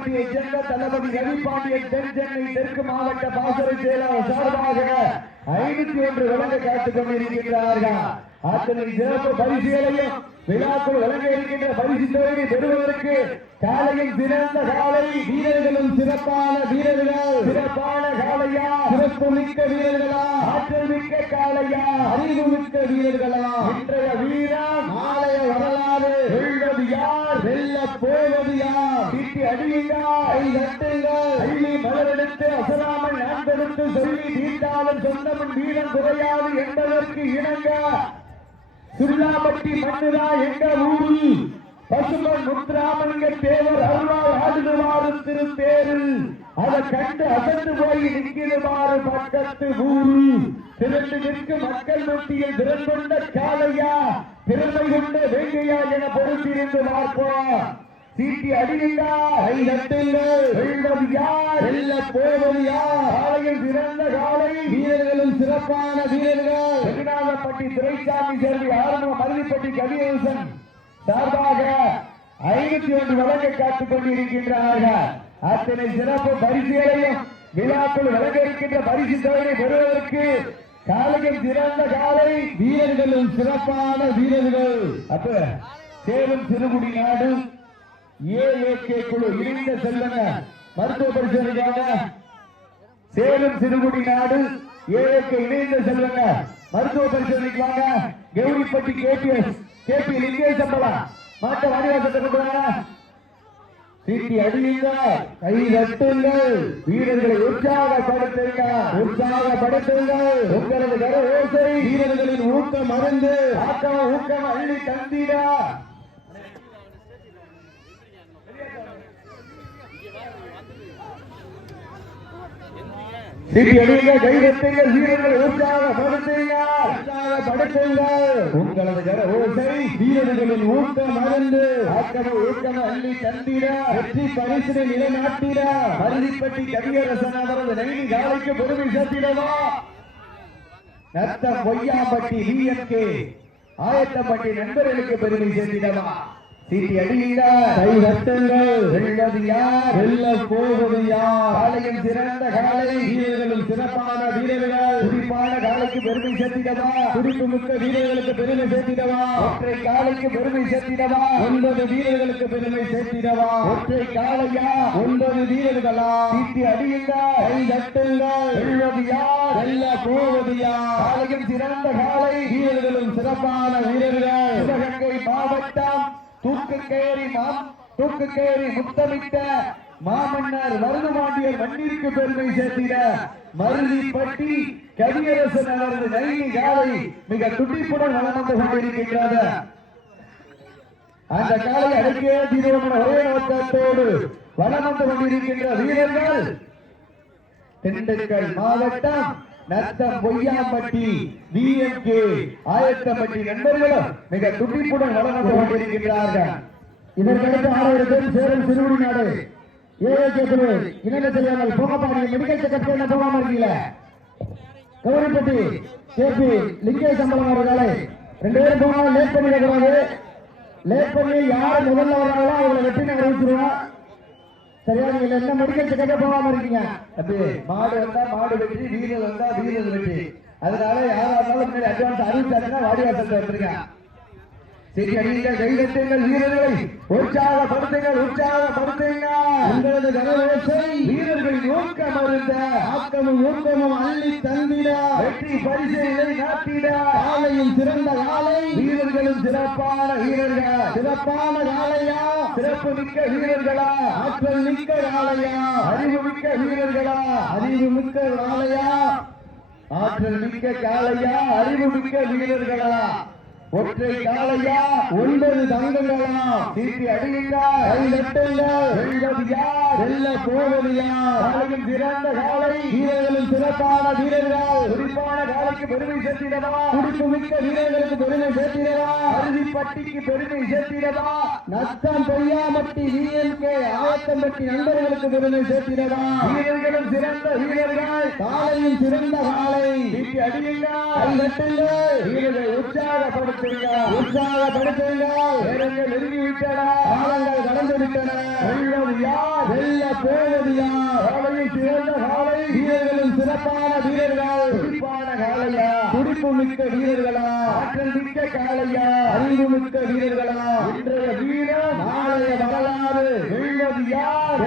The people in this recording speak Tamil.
சுல்லாம்பட்டியை சேர்ந்த தளபதி ரவிபாண்டியன் தென் சென்னை தெற்கு மாவட்ட பாசறை செயலாளர் சார்பாக ஐநூத்தி ஒன்று வழங்க காத்துக் கொண்டிருக்கின்றார்கள். அத்தனை சிறப்பு பரிசுகளையும் விழாக்கள் வழங்க இருக்கின்ற பரிசு தொகையை பெறுவதற்கு காலையில் சிறந்த காலை வீரர்களும் சிறப்பான வீரர்கள். சிறப்பான காலையா? சிறப்பு மிக்க வீரர்களா? ஆற்றல் மிக்க காலையா? அறிவு மிக்க வீரர்களா? இன்றைய வீரா நாளைய வரலாறு. வெல்வது யார்? வெல்ல போவது யார்? திட்டி அடியுங்கள் கை தட்டுங்கள் அள்ளி மலரெடுத்து அசராமல் நான் கொடுத்து சொல்லி தீட்டாலும் சொந்தமின் வீரம் குறையாது என்பதற்கு இணங்க சுல்லாப்பட்டி மண்ணுதா எங்க ஊரில் பசுமன் முத்துராமலிங்க தேவர் அருளால் ஆடுவாரு திருத்தேரு அதை கண்டு அசந்து போய் நிற்கிறவாறு பக்கத்து ஊரு திரண்டு நிற்கும் மக்கள் மத்தியில் திறன்கொண்ட காளையா திறமை கொண்ட வேங்கையா என பொறுத்திருந்து பார்ப்போம். தீட்டி அடியுங்கா கை யார்? வெல்ல போவது யார்? காலையில் சிறந்த காலை. வீரர்களும் சிறப்பான வீரர்கள். வெகுநாதப்பட்டி துரைசாமி சேர்வி ஆரம்ப மருதிப்பட்டி கவியரசன் சார்பாக ஐநூத்தி ஒன்று வழங்க காத்துக் கொண்டிருக்கின்றார்கள். அத்தனை சிறப்பு பரிசுகளையும் விழாக்கள் வழங்கிருக்கின்ற பரிசு தொகையை பெறுவதற்கு காலையில் சிறந்த காலை. வீரர்களும் சிறப்பான வீரர்கள். அப்ப சேலம் திருமுடி நாடு ஏஏகே குழு இணைந்த செல்லுங்க மருத்துவ பரிசோதனைக்காக சேலம் சிறுகுடி நாடு ஏஏகே இணைந்த செல்லுங்க மருத்துவ பரிசோதனைக்காக கௌரிப்பட்டி கேபிஎஸ் கேபி லிங்கேஷ் அம்பலம் மாட்ட வாடிவாசத்தை கொண்டு வாங்க. சீட்டி அடியுங்க. கை தட்டுங்கள் வீரர்களை உற்சாகப்படுத்துங்க. உற்சாகப்படுத்துங்கள் உங்களது கர ஓசை வீரர்களின் ஊக்கம் மறந்து ஆக்கம் ஊக்கம் அள்ளி தந்தீரா சீட்டி அடியுங்க கை தட்டுங்க வீரர்களை உற்சாகப்படுத்துங்க உற்சாகப்படுத்துங்க உங்களது கர ஓசை வீரர்களின் ஊக்கம் மறந்து ஆக்கம ஊக்கம அள்ளி தந்திட. வெற்றி பரிசினை நிலைநாட்டிட. மருதிப்பட்டி கவியரசன் அவரது நெய்தி காலைக்கு பெருமை சேர்த்திடவா? நத்தம் பொய்யாம்பட்டி விஎம்கே ஆயத்தம்பட்டி நண்பர்களுக்கு பெருமை சேர்த்திடவா? சீட்டி அடியுங்க கை தட்டுங்கள் வெல்வது யார்? வெல்ல போவது யார் காலையில் சிறந்த காலை. வீரர்களும் சிறப்பான வீரர்கள். துடிப்பான காலைக்கு பெருமை சேர்த்திடவா? துடிப்பு மிக்க வீரர்களுக்கு பெருமை சேர்த்திடவா? ஒற்றை காலைக்கு பெருமை சேர்த்திடவா? ஒன்பது வீரர்களுக்கு பெருமை சேர்த்திடவா? ஒற்றை காலையா? ஒன்பது வீரர்களா? சீட்டி அடியுங்க கை தட்டுங்க வெல்வது யார் வெல்ல போவது யார்? காலையில் சிறந்த காலை. வீரர்களும் சிறப்பான வீரர்கள். சிவகங்கை மாவட்டம் தூக்கு கயிறி மாம் தூக்கு கயிறி முத்தமிட்ட மாமன்னர் மருதுமாண்டியர் மண்ணிற்கு பெருமை சேர்த்திட மருதி பட்டி கவியரசன் அவரது நைனி காலை மிக துடிப்புடன் வளர்ந்து வந்து அந்த காலை அடக்கிய தீவிரமான ஒரே நோக்கத்தோடு வளர்ந்து கொண்டிருக்கின்ற வீரர்கள் திண்டுக்கல் மாவட்டம் நத்தம் பொய்யாம்பட்டி விஎம்கே ஆயத்தம்பட்டி நண்பர்களும் மிக துடிப்புடன் வளர்ந்து கொண்டிருக்கிறார்கள் இதற்கடுத்து ஆறாயிரம் சேரும் சிறுவடி நாடு. ஏழை குழு இணைந்து செய்யாமல் போகப்பாடி மெடிக்கல் செக்கப் என்ன போகாம இருக்கீங்க கவுரிப்பட்டி கேபி லிங்கேஷ் சம்பளம் அவர்களை ரெண்டு பேரும் போனாலும் லேட் பண்ணிடக்கூடாது. லேட் பண்ணி யார் முதல்ல வர்றாங்களோ அவங்களை வெற்றி நாங்கள் அறிவிச்சிருவோம் சரியா நீங்க என்ன மெடிக்கல் செக்கப் போகாம இருக்கீங்க? அப்படி மாடு வந்தா மாடு வெட்டி வீரல் வந்தா வீரல் வெட்டி. அதனால யாரா இருந்தாலும் முன்னாடி அட்வான்ஸ் அறிவிச்சாருன்னா வாடிவாசல் வந்துருக்கேன் அடிங்க கைதட்டுங்கள் வீரர்களை. உற்சாகப்படுத்துங்கள் உற்சாகப்படுத்துங்க உங்களது கனவோசை வீரர்களின் ஊக்கம் அருந்த. ஆக்கமும் ஊக்கமும் அள்ளி தந்திட. வெற்றி பரிசை நாட்டிட காலையும் சிறந்த காலை. வீரர்களும் சிறப்பான வீரர்கள். சிறப்பான காலையா? சிறப்பு மிக்க வீரர்களா? ஆற்றல் மிக்க காலையா? அறிவு மிக்க வீரர்களா? அறிவு மிக்க காலையா? ஆற்றல் மிக்க காலையா? அறிவு மிக்க வீரர்களா? ஒற்றை காலையா ஒன்பது தங்கங்களா சீட்டி அடியுங்களா கை தட்டுங்க வெல்வது போவது யார் சிறந்த காலை வீரர்களும் சிறப்பான வீரர்கள் குறிப்பான காலைக்கு பெருமை சேர்த்திடவா? துடிப்பு மிக்க வீரர்களுக்கு பெருமை சேர்த்திடவா? அருவிப்பட்டிக்கு பெருமை சேர்த்திடவா? நத்தம் பொய்யாமட்டி விஎம்கே ஆயத்தம்பட்டி நண்பர்களுக்கு பெருமை சேர்த்திடவா? வீரர்களும் சிறந்த வீரர்கள். காலையும் சிறந்த காலை. வீரர்களை உற்சாகப்படுத்துங்க உற்சாகப்படுத்துங்க நேரங்கள் நெருங்கி விட்டன காலங்கள் கடந்து விட்டன வெல்வது யார்? வெல்ல போவதியா காலையில் சிறந்த காலை. வீரர்களும் சிறப்பான வீரர்கள் துடிப்பான காலையா துடிப்பு மிக்க வீரர்களா? ஆற்றல் மிக்க காலையா அறிவு மிக்க வீரர்களா? இன்றைய வீரர் நாளைய வரலாறு வெல்வது யார்?